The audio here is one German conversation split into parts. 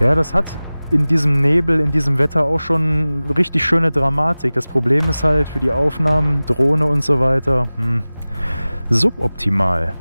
Ja, das hat in diesem Nebel, in diesem Wetter auch schon richtig schöne Dramatik. Das Problem ist halt für die Aufnahmen, Drohne und so weiter, suboptimal.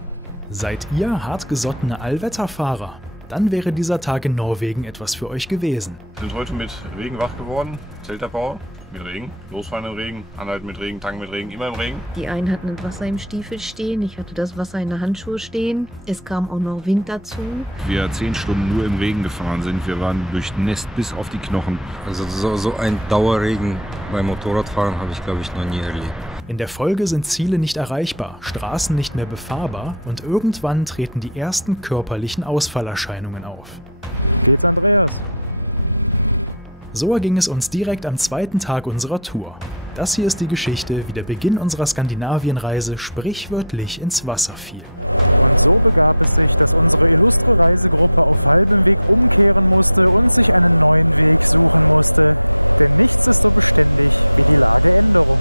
Seid ihr hartgesottene Allwetterfahrer? Dann wäre dieser Tag in Norwegen etwas für euch gewesen. Wir sind heute mit Regen wach geworden, Zeltabbau mit Regen, losfahren im Regen, anhalten mit Regen, tanken mit Regen, immer im Regen. Die einen hatten das Wasser im Stiefel stehen, ich hatte das Wasser in der Handschuhe stehen. Es kam auch noch Wind dazu. Wir 10 Stunden nur im Regen gefahren sind, wir waren durchnässt bis auf die Knochen. Also so ein Dauerregen beim Motorradfahren habe ich, glaube ich, noch nie erlebt. In der Folge sind Ziele nicht erreichbar, Straßen nicht mehr befahrbar und irgendwann treten die ersten körperlichen Ausfallerscheinungen auf. Geht's, Andreas? So erging es uns direkt am zweiten Tag unserer Tour. Das hier ist die Geschichte, wie der Beginn unserer Skandinavienreise sprichwörtlich ins Wasser fiel. Und so begab es sich, dass unsere illustre Reisegruppe auf halbem Weg umkehren musste und sich einen neuen Weg suchen musste. Denn nichts ist so beständig wie die Lageänderung.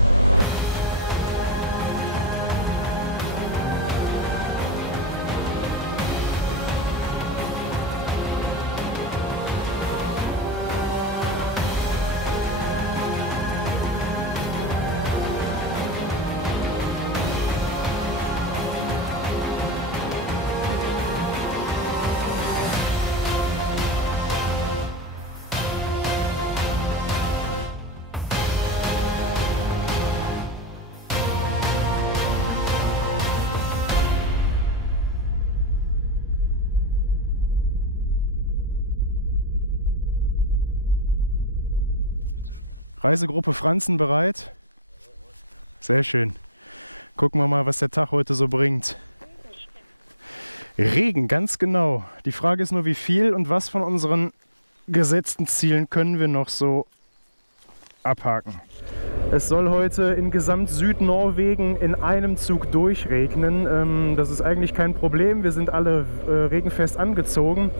Reisegruppe Franzen bereit? Sehr schön. Gucken wir mal, was der Tag heute so bringt. Regen, ganz genau. Die Frage ist nur, wie viel und was von unseren gesetzten Zielen können wir noch so abhaken. Es soll heute in gesamt Südnorwegen in einem Zug durchregnen. Das ist eigentlich kein Problem, wir sind alle regenfest angezogen.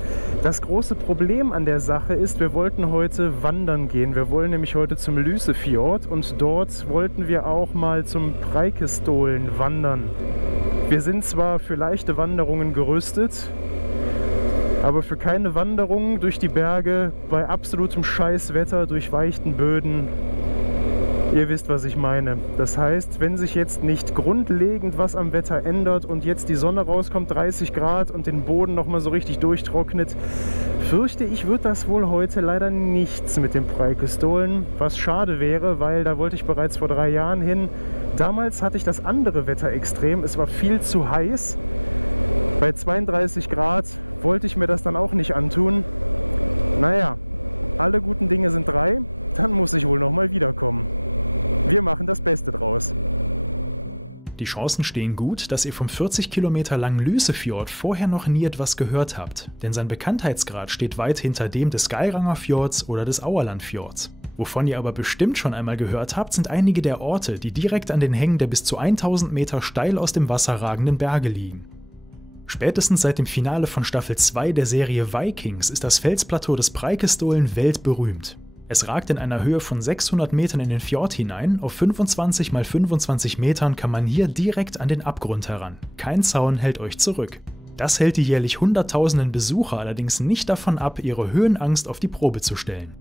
Das große Problem an der Sache ist, wir wollten heute wandern gehen. Wir wollen nämlich heute zum Lysefjord und dort wollten wir auch mal zum Preikestolen wandern. Wir sind zwar für leichte Wanderungen gerüstet, aber für keine Wanderungen durch die Berge bei absolutem Scheißwetter, durch weichten Böden. Ihr wisst, was ich meine. Das heißt, wenn sich jetzt nicht grundlegend was am Wetter ändert und jetzt die Sonne rauskommt, 30 Grad und den Boden nochmal so richtig durchtrocknet, fürchte ich, wird das wohl heute leider nichts mit dem Preikestolen, was schade wäre, weil da wollte ich bereits vor 3 Jahren hin. Damals hatte ich das andere Wetterextrem, es war viel zu heiß. Bei 32 Grad wollte ich mir das dann auch nicht antun. Naja, alle guten Dinge sind 3, dann muss ich wohl nochmal wiederkommen. Wir machen das Beste draus. Die Chancen stehen gut, dass ihr vom 40 Kilometer langen Lysefjord vorher noch nie etwas gehört habt, denn sein Bekanntheitsgrad steht weit hinter dem des Geiranger Fjords oder des Auerlandfjords. Wovon ihr aber bestimmt schon einmal gehört habt, sind einige der Orte, die direkt an den Hängen der bis zu 1000 Meter steil aus dem Wasser ragenden Berge liegen. Spätestens seit dem Finale von Staffel 2 der Serie Vikings ist das Felsplateau des Preikestolen weltberühmt. Es ragt in einer Höhe von 600 Metern in den Fjord hinein, auf 25 x 25 Metern kann man hier direkt an den Abgrund heran. Kein Zaun hält euch zurück. Das hält die jährlich hunderttausenden Besucher allerdings nicht davon ab, ihre Höhenangst auf die Probe zu stellen.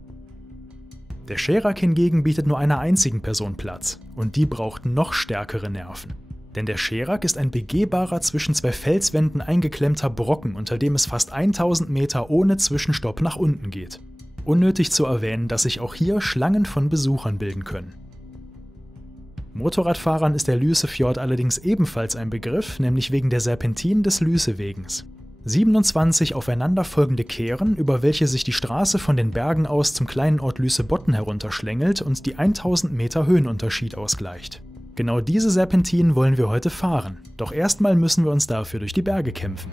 Der Scherak hingegen bietet nur einer einzigen Person Platz, und die braucht noch stärkere Nerven. Denn der Scherak ist ein begehbarer, zwischen 2 Felswänden eingeklemmter Brocken, unter dem es fast 1000 Meter ohne Zwischenstopp nach unten geht. Unnötig zu erwähnen, dass sich auch hier Schlangen von Besuchern bilden können. Motorradfahrern ist der Lysefjord allerdings ebenfalls ein Begriff, nämlich wegen der Serpentinen des Lysewegens. 27 aufeinanderfolgende Kehren, über welche sich die Straße von den Bergen aus zum kleinen Ort Lysebotn herunterschlängelt und die 1000 Meter Höhenunterschied ausgleicht. Genau diese Serpentinen wollen wir heute fahren, doch erstmal müssen wir uns dafür durch die Berge kämpfen.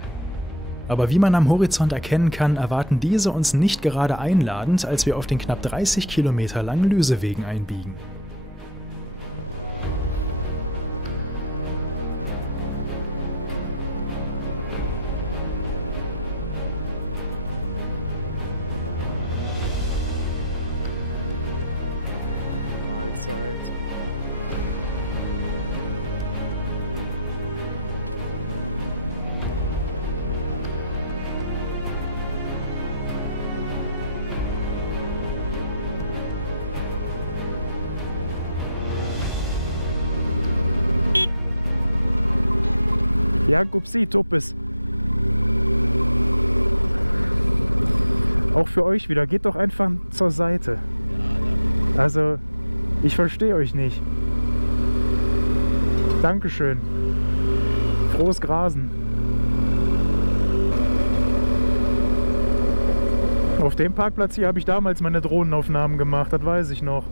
Aber wie man am Horizont erkennen kann, erwarten diese uns nicht gerade einladend, als wir auf den knapp 30 Kilometer langen Lysewegen einbiegen. Mahlzeit. Jakobsi, Tuppes. Auch für euch wieder, geht doch einfach zur Seite. Also, ich verstehe euch nicht. Dankeschön. Frohes Grasen. Auf dem Parkplatz hier habe ich damals meine Drohnenaufnahmen gemacht, das weiß ich noch.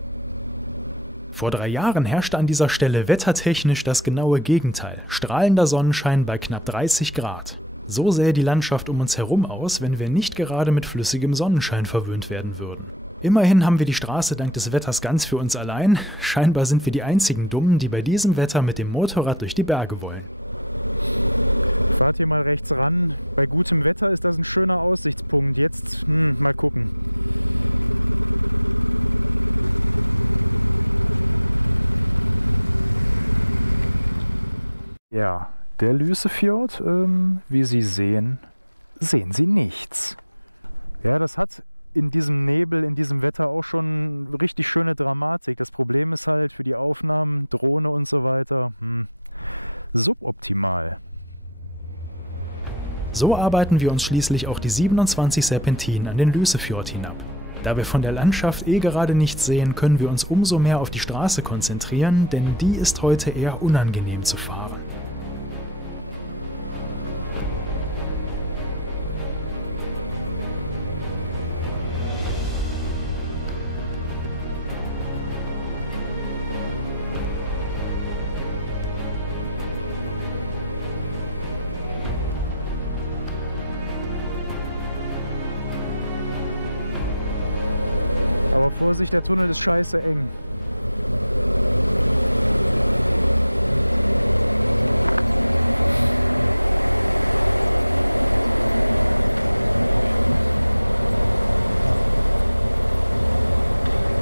Vor 3 Jahren herrschte an dieser Stelle wettertechnisch das genaue Gegenteil. Strahlender Sonnenschein bei knapp 30 Grad. So sähe die Landschaft um uns herum aus, wenn wir nicht gerade mit flüssigem Sonnenschein verwöhnt werden würden. Immerhin haben wir die Straße dank des Wetters ganz für uns allein. Scheinbar sind wir die einzigen Dummen, die bei diesem Wetter mit dem Motorrad durch die Berge wollen. Fahrt hier mal rechts ran. Bei gutem Wetter ist das ein schöner Aussichtspunkt. Jetzt mal gucken. Ja, der Lysefjord, wie Sie sehen, sehen Sie nichts. Ja, das hat in diesem Nebel, in diesem Wetter auch schon richtig schöne Dramatik. Das Problem ist halt für die Aufnahmen, Drohne und so weiter, suboptimal. So arbeiten wir uns schließlich auch die 27 Serpentinen an den Lysefjord hinab. Da wir von der Landschaft gerade nichts sehen, können wir uns umso mehr auf die Straße konzentrieren, denn die ist heute eher unangenehm zu fahren. Aber Vorsicht, der Tunnel ist scheiße eng.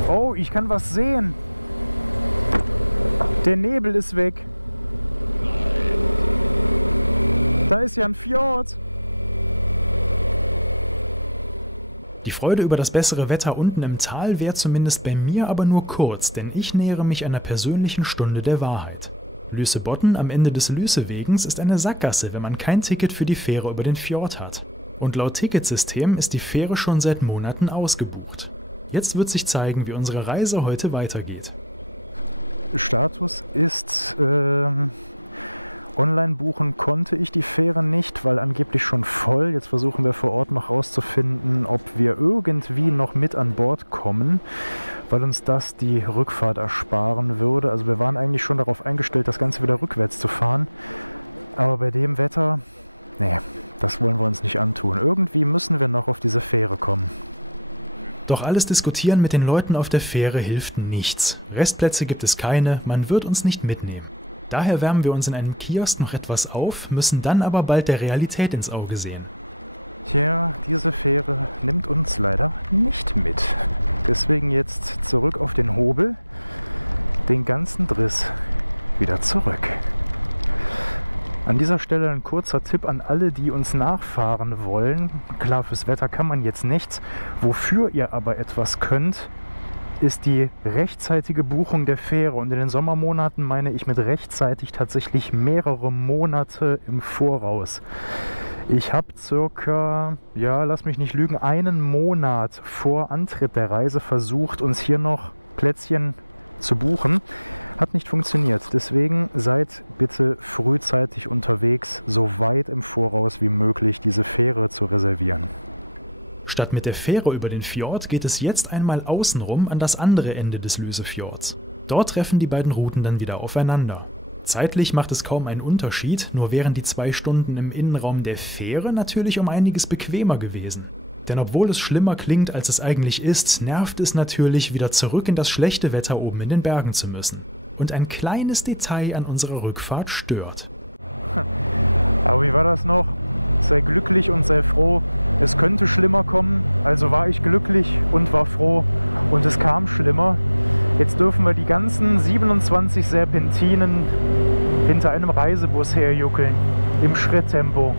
Oh, ich kann was sehen. Der Nebel ist weg. Da ist ja ein Fjord. Die Freude über das bessere Wetter unten im Tal wäre zumindest bei mir aber nur kurz, denn ich nähere mich einer persönlichen Stunde der Wahrheit. Lysebotn am Ende des Lysewegens ist eine Sackgasse, wenn man kein Ticket für die Fähre über den Fjord hat. Und laut Ticketsystem ist die Fähre schon seit Monaten ausgebucht. Jetzt wird sich zeigen, wie unsere Reise heute weitergeht. Status ist, online buchen konnte ich die Fähre nicht, weil angeblich schon voll. Jetzt versuchen wir vor Ort noch rauszufinden, ob wir irgendwie noch mit an Bord kommen, weil uns das die Rückfahrt ersparen würde. Also wir waren eigentlich schon darauf eingestellt, das Ganze wieder rückwärts zu fahren. Aber bei dem Wetter, nee, das wollen wir uns nicht antun. Irgendwie müssen wir noch auf diese Fähre kommen. Doch alles Diskutieren mit den Leuten auf der Fähre hilft nichts. Restplätze gibt es keine, man wird uns nicht mitnehmen. Daher wärmen wir uns in einem Kiosk noch etwas auf, müssen dann aber bald der Realität ins Auge sehen. Tja, diese Fähre nimmt uns leider nicht mit. Deswegen jetzt zurück auf den Hobel, den ganzen Driss wieder zurück. An dieser Stelle ein kurzer Tipp an alle, die uns nachfahren wollen. Klar, fürs Wetter kann man jetzt nichts. Wofür ihr aber etwas könnt, ist die rechtzeitige Buchung der Fähre. Und in den Sommermonaten meine ich mit rechtzeitig tatsächlich mehrere Monate im Voraus. Ich habe circa, ja, lass mich nicht lügen, einen Monat vor Antritt der Reise versucht, uns hier noch Plätzchen zu buchen. Hat nicht funktioniert. Deswegen seid bitte frühzeitig unterwegs, so weit im Voraus wie möglich diese Fähre zu reservieren. Statt mit der Fähre über den Fjord geht es jetzt einmal außenrum an das andere Ende des Lysefjords. Dort treffen die beiden Routen dann wieder aufeinander. Zeitlich macht es kaum einen Unterschied, nur wären die 2 Stunden im Innenraum der Fähre natürlich um einiges bequemer gewesen. Denn obwohl es schlimmer klingt, als es eigentlich ist, nervt es natürlich, wieder zurück in das schlechte Wetter oben in den Bergen zu müssen. Und ein kleines Detail an unserer Rückfahrt stört. Aber wie war das noch? Sei glücklich und sei froh. Es könnte schlimmer kommen, also war ich glücklich und war froh. Und es kam schlimmer. Jetzt dürfen wir die ganzen 27 Serpentinen hinter einem Reisebus herjuckeln. Im Schritttempo.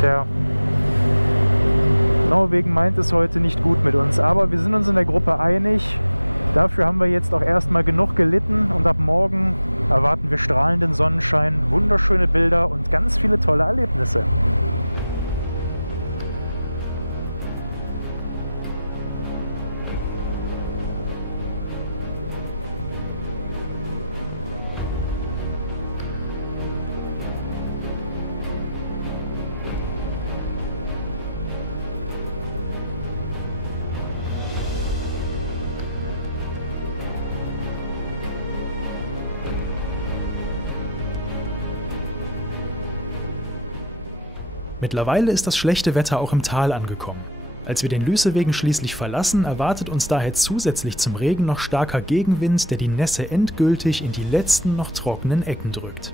Tja. Norwegen meint es heute nicht gut mit uns, aber wir sind uns in der Gruppe einig. Dafür haben wir jetzt auch erstmal genug gelitten und ab morgen erwarten wir strahlenden Sonnenschein, wunderschöne Bilder und ganz viele tolle Erlebnisse. Mittlerweile ist das schlechte Wetter auch im Tal angekommen. Als wir den Lüßewegen schließlich verlassen, erwartet uns daher zusätzlich zum Regen noch starker Gegenwind, der die Nässe endgültig in die letzten noch trockenen Ecken drückt.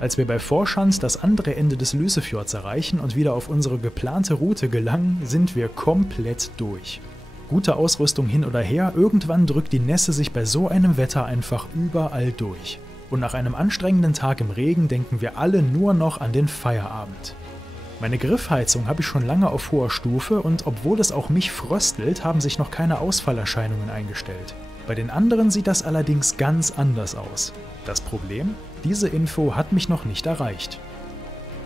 Als wir bei Vorschanz das andere Ende des Lüßefjords erreichen und wieder auf unsere geplante Route gelangen, sind wir komplett durch. Gute Ausrüstung hin oder her, irgendwann drückt die Nässe sich bei so einem Wetter einfach überall durch. Und nach einem anstrengenden Tag im Regen denken wir alle nur noch an den Feierabend. Meine Griffheizung habe ich schon lange auf hoher Stufe und obwohl es auch mich fröstelt, haben sich noch keine Ausfallerscheinungen eingestellt. Bei den anderen sieht das allerdings ganz anders aus. Das Problem? Diese Info hat mich noch nicht erreicht.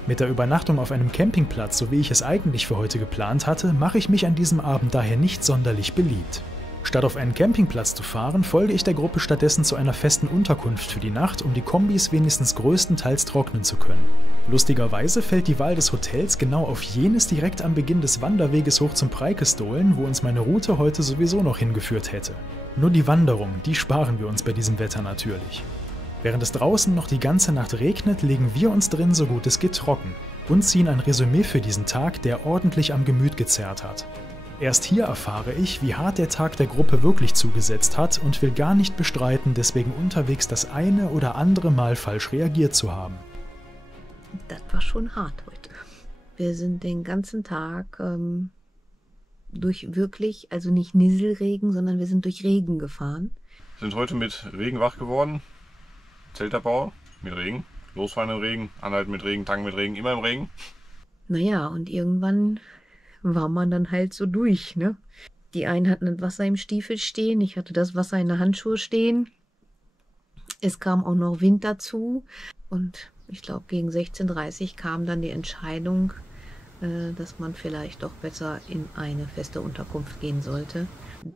Mit der Übernachtung auf einem Campingplatz, so wie ich es eigentlich für heute geplant hatte, mache ich mich an diesem Abend daher nicht sonderlich beliebt. Statt auf einen Campingplatz zu fahren, folge ich der Gruppe stattdessen zu einer festen Unterkunft für die Nacht, um die Kombis wenigstens größtenteils trocknen zu können. Lustigerweise fällt die Wahl des Hotels genau auf jenes direkt am Beginn des Wanderweges hoch zum Preikestolen, wo uns meine Route heute sowieso noch hingeführt hätte. Nur die Wanderung, die sparen wir uns bei diesem Wetter natürlich. Während es draußen noch die ganze Nacht regnet, legen wir uns drin so gut es geht trocken und ziehen ein Resümee für diesen Tag, der ordentlich am Gemüt gezerrt hat. Erst hier erfahre ich, wie hart der Tag der Gruppe wirklich zugesetzt hat und will gar nicht bestreiten, deswegen unterwegs das eine oder andere Mal falsch reagiert zu haben. Das war schon hart heute. Wir sind den ganzen Tag durch wirklich, also nicht Nieselregen, sondern wir sind durch Regen gefahren. Sind heute mit Regen wach geworden. Zeltabbau mit Regen, losfahren im Regen, anhalten mit Regen, tanken mit Regen, immer im Regen. Naja, und irgendwann war man dann halt so durch, ne? Die einen hatten das Wasser im Stiefel stehen, ich hatte das Wasser in der Handschuhe stehen. Es kam auch noch Wind dazu und ich glaube gegen 16:30 Uhr kam dann die Entscheidung, dass man vielleicht doch besser in eine feste Unterkunft gehen sollte.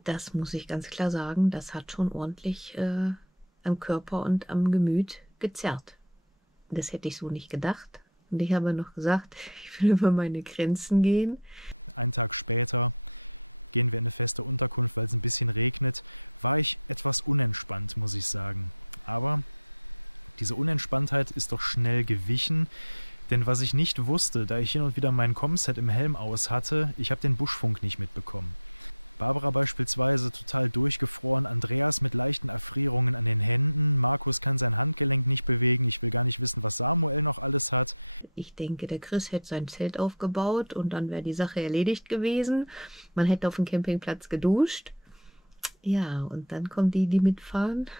Das muss ich ganz klar sagen, das hat schon ordentlich am Körper und am Gemüt gezerrt. Das hätte ich so nicht gedacht. Und ich habe noch gesagt, ich will über meine Grenzen gehen. Einen Tag später gehen wir in eine feste Unterkunft, weil es ein bisschen regnet. War ich etwas unentspannt, muss ich sagen. Aber diese Unentspanntheit ist doch schnell gewichen. Denn was ich nicht wusste, da ich hin und wieder mein Comset im Helm aus hatte, ich habe den Buschfunk nicht mitbekommen. Barbara beispielsweise total durchgefroren, Andreas mit leichten Erfrierungen an den Händen, Markus kann sein Handgelenk nicht bewegen, ich will gar nicht wissen, was Samuel noch alles hat. Ich denke, der Chris hätte sein Zelt aufgebaut und dann wäre die Sache erledigt gewesen. Man hätte auf dem Campingplatz geduscht. Ja, und dann kommen die mitfahren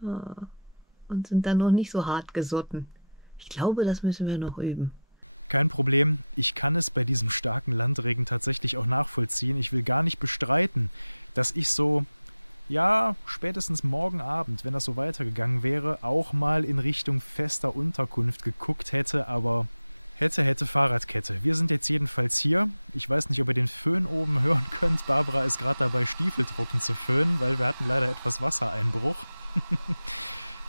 und sind dann noch nicht so hart gesotten. Ich glaube, das müssen wir noch üben. Kein Problem, ich kann es bei diesem starken Landregen tatsächlich auch nachvollziehen. Ich will gar nicht bestreiten, dass ich so, ja, spätestens morgen Abend, wenn das so weitergegangen wäre, auch mal in Richtung fester Unterkunft geguckt hätte, aber hätte Fahrradkette. Wir sind jetzt jedenfalls hier. Ich weiß nicht, ob ihr den Föhn oben hören könnt. Barbara ist gerade dabei, Stiefel trocken zu föhnen, weil wir hatten leider etwas Wassereinbruch.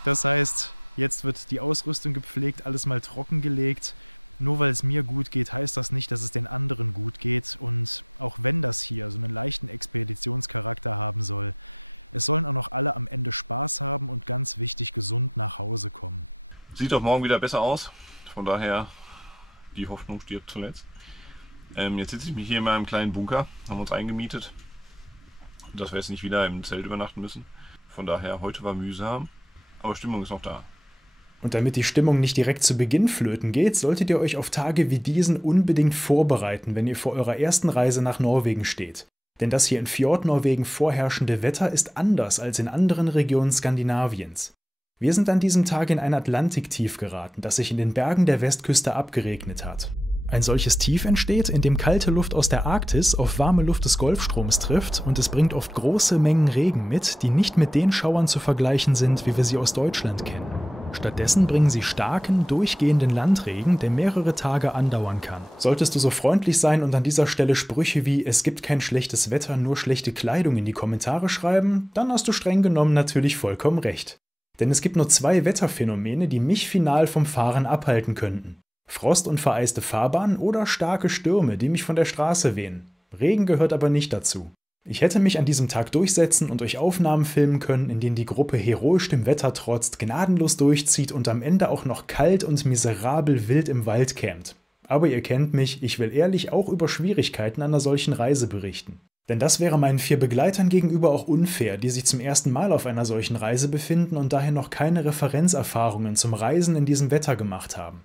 Das heißt, jetzt wird die Ausrüstung gepflegt, alles mal trockengelegt. Nur weil es mir gut geht, heißt das nicht, dass es den anderen gut geht. Und auch wenn das hier so einen leichten Expeditionscharakter haben soll, es sollen auch noch alle am Ende Spaß haben und ganz wichtig gesund nach Hause kommen. Sieht doch morgen wieder besser aus. Von daher, die Hoffnung stirbt zuletzt. Jetzt sitze ich mich hier in meinem kleinen Bunker, haben uns eingemietet, dass wir jetzt nicht wieder im Zelt übernachten müssen. Von daher, heute war mühsam, aber Stimmung ist noch da. Und damit die Stimmung nicht direkt zu Beginn flöten geht, solltet ihr euch auf Tage wie diesen unbedingt vorbereiten, wenn ihr vor eurer ersten Reise nach Norwegen steht. Denn das hier in Fjordnorwegen vorherrschende Wetter ist anders als in anderen Regionen Skandinaviens. Wir sind an diesem Tag in ein Atlantiktief geraten, das sich in den Bergen der Westküste abgeregnet hat. Ein solches Tief entsteht, indem kalte Luft aus der Arktis auf warme Luft des Golfstroms trifft und es bringt oft große Mengen Regen mit, die nicht mit den Schauern zu vergleichen sind, wie wir sie aus Deutschland kennen. Stattdessen bringen sie starken, durchgehenden Landregen, der mehrere Tage andauern kann. Solltest du so freundlich sein und an dieser Stelle Sprüche wie „Es gibt kein schlechtes Wetter, nur schlechte Kleidung" in die Kommentare schreiben, dann hast du streng genommen natürlich vollkommen recht. Denn es gibt nur 2 Wetterphänomene, die mich final vom Fahren abhalten könnten. Frost und vereiste Fahrbahn oder starke Stürme, die mich von der Straße wehen. Regen gehört aber nicht dazu. Ich hätte mich an diesem Tag durchsetzen und euch Aufnahmen filmen können, in denen die Gruppe heroisch dem Wetter trotzt, gnadenlos durchzieht und am Ende auch noch kalt und miserabel wild im Wald campt. Aber ihr kennt mich, ich will ehrlich auch über Schwierigkeiten einer solchen Reise berichten. Denn das wäre meinen 4 Begleitern gegenüber auch unfair, die sich zum ersten Mal auf einer solchen Reise befinden und daher noch keine Referenzerfahrungen zum Reisen in diesem Wetter gemacht haben.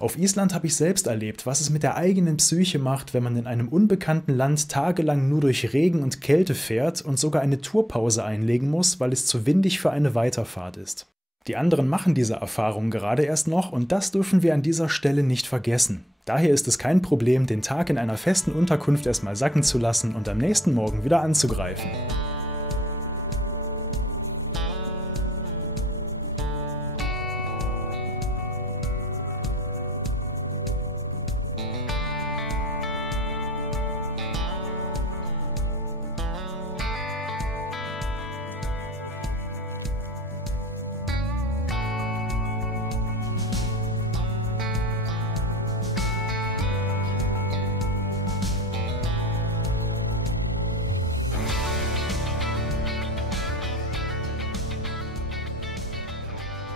Auf Island habe ich selbst erlebt, was es mit der eigenen Psyche macht, wenn man in einem unbekannten Land tagelang nur durch Regen und Kälte fährt und sogar eine Tourpause einlegen muss, weil es zu windig für eine Weiterfahrt ist. Die anderen machen diese Erfahrung gerade erst noch und das dürfen wir an dieser Stelle nicht vergessen. Daher ist es kein Problem, den Tag in einer festen Unterkunft erstmal sacken zu lassen und am nächsten Morgen wieder anzugreifen.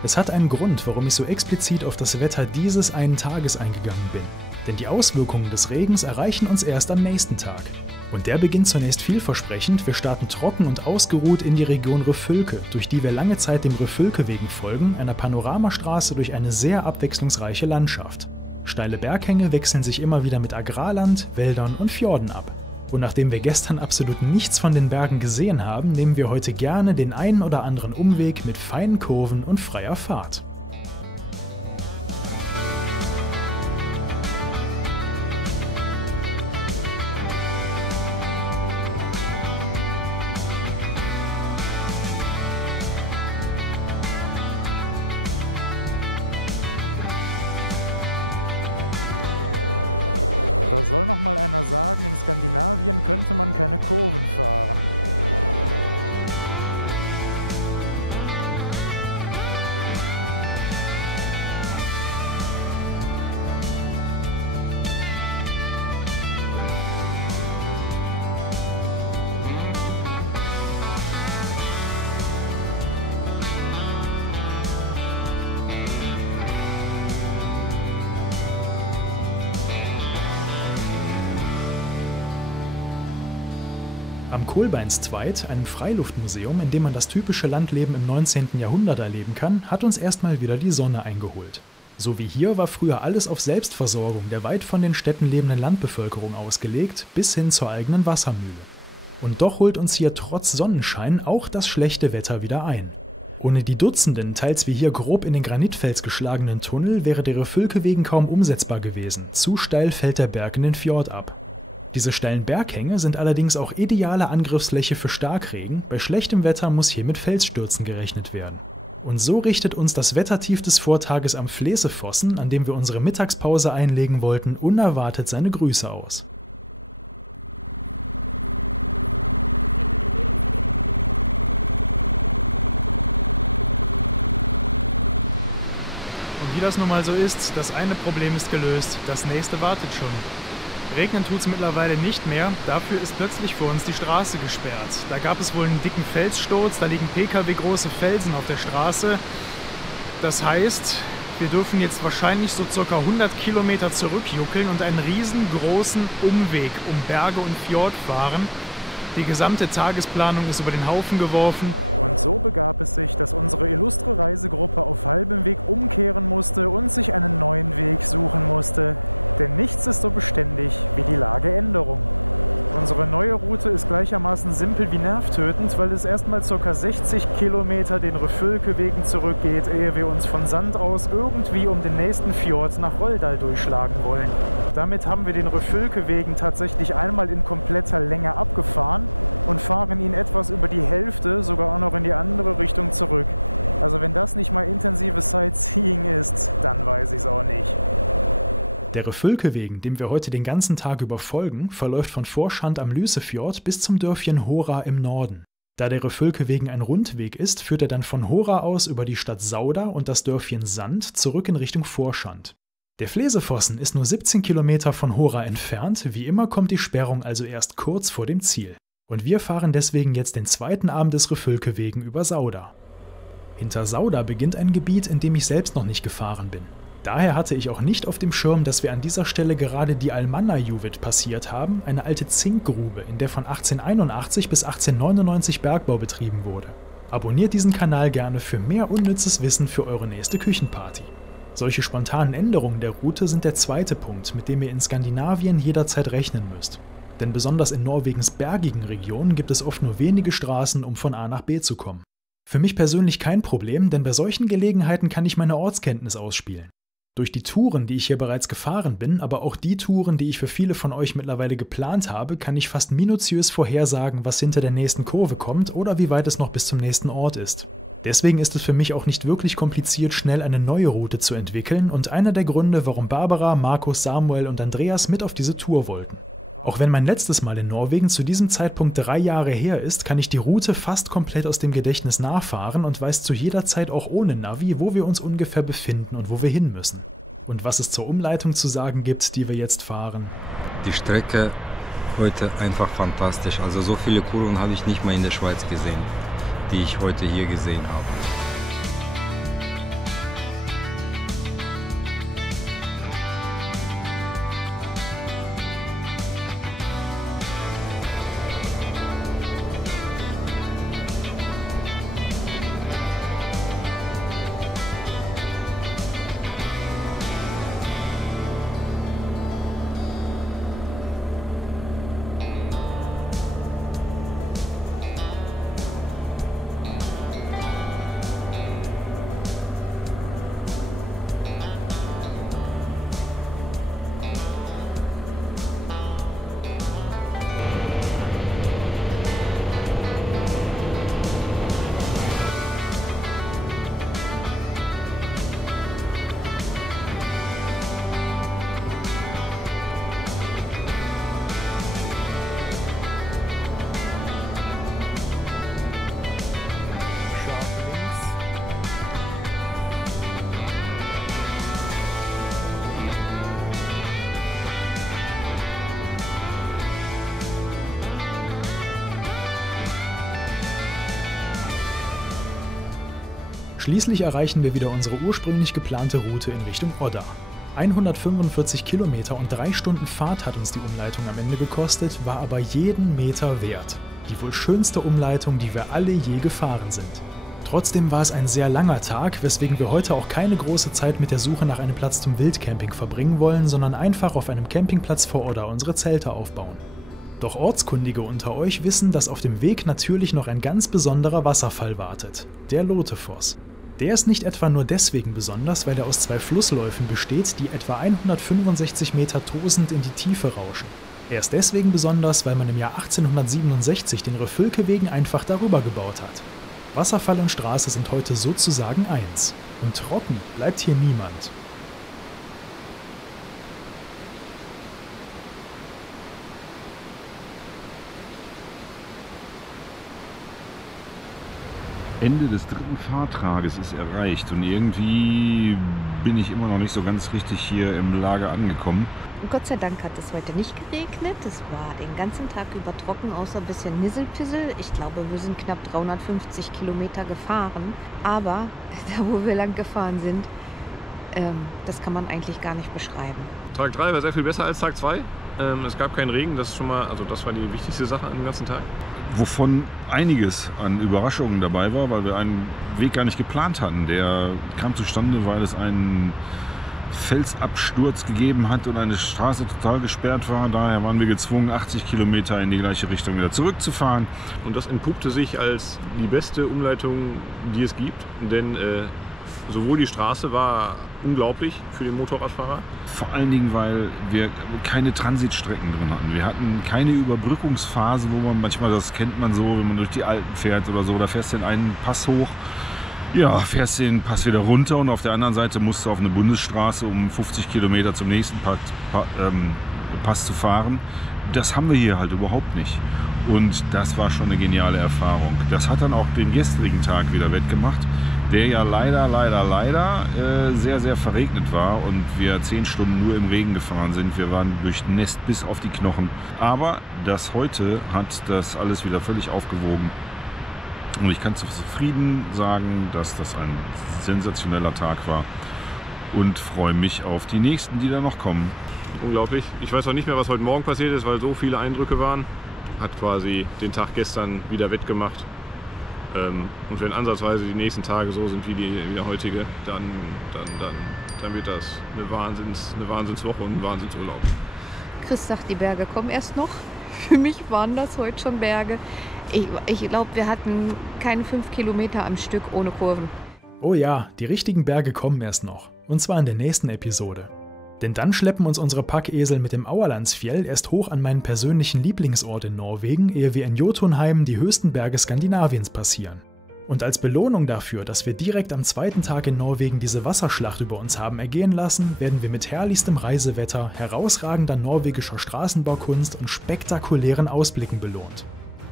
Es hat einen Grund, warum ich so explizit auf das Wetter dieses einen Tages eingegangen bin. Denn die Auswirkungen des Regens erreichen uns erst am nächsten Tag. Und der beginnt zunächst vielversprechend. Wir starten trocken und ausgeruht in die Region Rifylke, durch die wir lange Zeit dem Rifylke-Wegen folgen, einer Panoramastraße durch eine sehr abwechslungsreiche Landschaft. Steile Berghänge wechseln sich immer wieder mit Agrarland, Wäldern und Fjorden ab. Und nachdem wir gestern absolut nichts von den Bergen gesehen haben, nehmen wir heute gerne den einen oder anderen Umweg mit feinen Kurven und freier Fahrt. Da soll noch mal einer sagen, in Skandinavien könnte man keine Kurven fahren. Am Kohlbeinszweit, einem Freiluftmuseum, in dem man das typische Landleben im 19. Jahrhundert erleben kann, hat uns erstmal wieder die Sonne eingeholt. So wie hier war früher alles auf Selbstversorgung der weit von den Städten lebenden Landbevölkerung ausgelegt, bis hin zur eigenen Wassermühle. Und doch holt uns hier trotz Sonnenschein auch das schlechte Wetter wieder ein. Ohne die Dutzenden, teils wie hier grob in den Granitfels geschlagenen Tunnel wäre der Rifylke-Wegen kaum umsetzbar gewesen. Zu steil fällt der Berg in den Fjord ab. Diese steilen Berghänge sind allerdings auch ideale Angriffsfläche für Starkregen, bei schlechtem Wetter muss hier mit Felsstürzen gerechnet werden. Und so richtet uns das Wettertief des Vortages am Flesefossen, an dem wir unsere Mittagspause einlegen wollten, unerwartet seine Grüße aus. Und wie das nun mal so ist, das eine Problem ist gelöst, das nächste wartet schon. Regnen tut es mittlerweile nicht mehr, dafür ist plötzlich vor uns die Straße gesperrt. Da gab es wohl einen dicken Felssturz, da liegen PKW-große Felsen auf der Straße. Das heißt, wir dürfen jetzt wahrscheinlich so ca. 100 Kilometer zurückjuckeln und einen riesengroßen Umweg um Berge und Fjord fahren. Die gesamte Tagesplanung ist über den Haufen geworfen. Und so begab es sich, dass unsere illustre Reisegruppe auf halbem Weg umkehren musste und sich einen neuen Weg suchen musste. Denn nichts ist so beständig wie die Lageänderung. Unsere neue Route ist gleichermaßen simpel wie nervtötend, weil es erstmal ca. 60 Kilometer den Rifylke-Wegen zurückgeht, ehe wir uns von Sand aus irgendwie um den nächsten Fjord nach Rolldal durchschlagen wollen. Damit haben wir den Rüfülke-Wegen tatsächlich einmal in kompletter Länge abgefahren und fahren ihn etwas über die Hälfte, sogar auch noch in die andere Richtung zurück. Also wenn das nicht mal intensives Sightseeing ist, dann weiß ich es auch nicht. Der Rüfülke-Wegen, dem wir heute den ganzen Tag über folgen, verläuft von Vorschand am Lüsefjord bis zum Dörfchen Hora im Norden. Da der Rüfülke-Wegen ein Rundweg ist, führt er dann von Hora aus über die Stadt Sauda und das Dörfchen Sand zurück in Richtung Vorschand. Der Flesefossen ist nur 17 Kilometer von Hora entfernt, wie immer kommt die Sperrung also erst kurz vor dem Ziel. Und wir fahren deswegen jetzt den zweiten Abend des Rüfülke-Wegen über Sauda. Hinter Sauda beginnt ein Gebiet, in dem ich selbst noch nicht gefahren bin. Daher hatte ich auch nicht auf dem Schirm, dass wir an dieser Stelle gerade die Almanna-Juvit passiert haben, eine alte Zinkgrube, in der von 1881 bis 1899 Bergbau betrieben wurde. Abonniert diesen Kanal gerne für mehr unnützes Wissen für eure nächste Küchenparty. Solche spontanen Änderungen der Route sind der zweite Punkt, mit dem ihr in Skandinavien jederzeit rechnen müsst. Denn besonders in Norwegens bergigen Regionen gibt es oft nur wenige Straßen, um von A nach B zu kommen. Für mich persönlich kein Problem, denn bei solchen Gelegenheiten kann ich meine Ortskenntnis ausspielen. Durch die Touren, die ich hier bereits gefahren bin, aber auch die Touren, die ich für viele von euch mittlerweile geplant habe, kann ich fast minutiös vorhersagen, was hinter der nächsten Kurve kommt oder wie weit es noch bis zum nächsten Ort ist. Deswegen ist es für mich auch nicht wirklich kompliziert, schnell eine neue Route zu entwickeln und einer der Gründe, warum Barbara, Markus, Samuel und Andreas mit auf diese Tour wollten. Auch wenn mein letztes Mal in Norwegen zu diesem Zeitpunkt 3 Jahre her ist, kann ich die Route fast komplett aus dem Gedächtnis nachfahren und weiß zu jeder Zeit auch ohne Navi, wo wir uns ungefähr befinden und wo wir hin müssen. Und was es zur Umleitung zu sagen gibt, die wir jetzt fahren. Die Strecke heute einfach fantastisch. Also so viele Kurven habe ich nicht mal in der Schweiz gesehen, die ich heute hier gesehen habe. Schließlich erreichen wir wieder unsere ursprünglich geplante Route in Richtung Odda. 145 Kilometer und 3 Stunden Fahrt hat uns die Umleitung am Ende gekostet, war aber jeden Meter wert. Die wohl schönste Umleitung, die wir alle je gefahren sind. Trotzdem war es ein sehr langer Tag, weswegen wir heute auch keine große Zeit mit der Suche nach einem Platz zum Wildcamping verbringen wollen, sondern einfach auf einem Campingplatz vor Odda unsere Zelte aufbauen. Doch Ortskundige unter euch wissen, dass auf dem Weg natürlich noch ein ganz besonderer Wasserfall wartet, der Lotefoss. Der ist nicht etwa nur deswegen besonders, weil er aus 2 Flussläufen besteht, die etwa 165 Meter tosend in die Tiefe rauschen. Er ist deswegen besonders, weil man im Jahr 1867 den Rüfülke-Wegen einfach darüber gebaut hat. Wasserfall und Straße sind heute sozusagen eins. Und trocken bleibt hier niemand. Ende des 3. Fahrtrages ist erreicht und irgendwie bin ich immer noch nicht so ganz richtig hier im Lager angekommen. Gott sei Dank hat es heute nicht geregnet. Es war den ganzen Tag über trocken, außer ein bisschen Nisselpissel. Ich glaube, wir sind knapp 350 Kilometer gefahren. Aber da, wo wir lang gefahren sind, das kann man eigentlich gar nicht beschreiben. Tag 3 war sehr viel besser als Tag 2. Es gab keinen Regen, das ist schon mal, also das war die wichtigste Sache am ganzen Tag. Wovon einiges an Überraschungen dabei war, weil wir einen Weg gar nicht geplant hatten. Der kam zustande, weil es einen Felsabsturz gegeben hat und eine Straße total gesperrt war. Daher waren wir gezwungen, 80 Kilometer in die gleiche Richtung wieder zurückzufahren. Und das entpuppte sich als die beste Umleitung, die es gibt. Denn sowohl die Straße war unglaublich für den Motorradfahrer. Vor allen Dingen, weil wir keine Transitstrecken drin hatten. Wir hatten keine Überbrückungsphase, wo man manchmal, das kennt man so, wenn man durch die Alpen fährt oder so, da fährst du den einen Pass hoch, ja, fährst den Pass wieder runter und auf der anderen Seite musst du auf eine Bundesstraße, um 50 Kilometer zum nächsten Pass zu fahren. Das haben wir hier halt überhaupt nicht. Und das war schon eine geniale Erfahrung. Das hat dann auch den gestrigen Tag wieder wettgemacht, der ja leider sehr, sehr verregnet war und wir 10 Stunden nur im Regen gefahren sind. Wir waren durchnässt bis auf die Knochen. Aber das heute hat das alles wieder völlig aufgewogen. Und ich kann zufrieden sagen, dass das ein sensationeller Tag war und freue mich auf die nächsten, die da noch kommen. Unglaublich. Ich weiß auch nicht mehr, was heute Morgen passiert ist, weil so viele Eindrücke waren. Hat quasi den Tag gestern wieder wettgemacht. Und wenn ansatzweise die nächsten Tage so sind wie der heutige, dann wird das eine Wahnsinnswoche und ein Wahnsinnsurlaub. Chris sagt, die Berge kommen erst noch. Für mich waren das heute schon Berge. Ich glaube, wir hatten keine 5 Kilometer am Stück ohne Kurven. Oh ja, die richtigen Berge kommen erst noch. Und zwar in der nächsten Episode. Denn dann schleppen uns unsere Packesel mit dem Auerlandsfjell erst hoch an meinen persönlichen Lieblingsort in Norwegen, ehe wir in Jotunheim die höchsten Berge Skandinaviens passieren. Und als Belohnung dafür, dass wir direkt am zweiten Tag in Norwegen diese Wasserschlacht über uns haben ergehen lassen, werden wir mit herrlichstem Reisewetter, herausragender norwegischer Straßenbaukunst und spektakulären Ausblicken belohnt.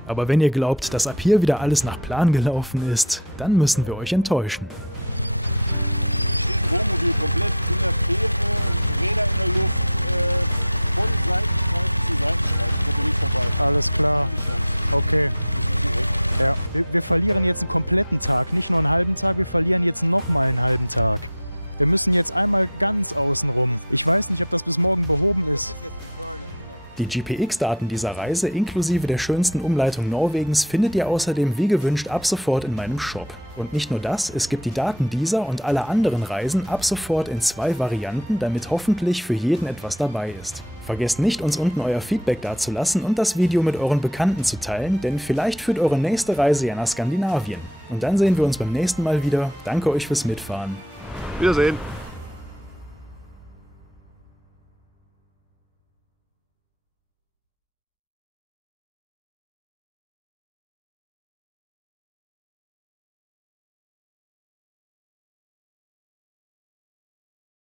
Aber wenn ihr glaubt, dass ab hier wieder alles nach Plan gelaufen ist, dann müssen wir euch enttäuschen. Steht ein Wohnmobil komplett in der Fähre, Räder in der Luft, von Seitenstreifen zu Seitenstreifen. Ich komme nicht vorbei. Alles klar. Okay. Ja, wir verlieren jetzt einen kompletten Tag, nicht nur einen halben Tag, wir verlieren jetzt nochmal einen halben Tag. Wir müssen jetzt einmal ganz außen rum. Ich weiß nicht, ob das bis morgen behoben ist. Die GPX-Daten dieser Reise inklusive der schönsten Umleitung Norwegens findet ihr außerdem wie gewünscht ab sofort in meinem Shop. Und nicht nur das, es gibt die Daten dieser und aller anderen Reisen ab sofort in 2 Varianten, damit hoffentlich für jeden etwas dabei ist. Vergesst nicht, uns unten euer Feedback dazulassen und das Video mit euren Bekannten zu teilen, denn vielleicht führt eure nächste Reise ja nach Skandinavien. Und dann sehen wir uns beim nächsten Mal wieder. Danke euch fürs Mitfahren. Wiedersehen.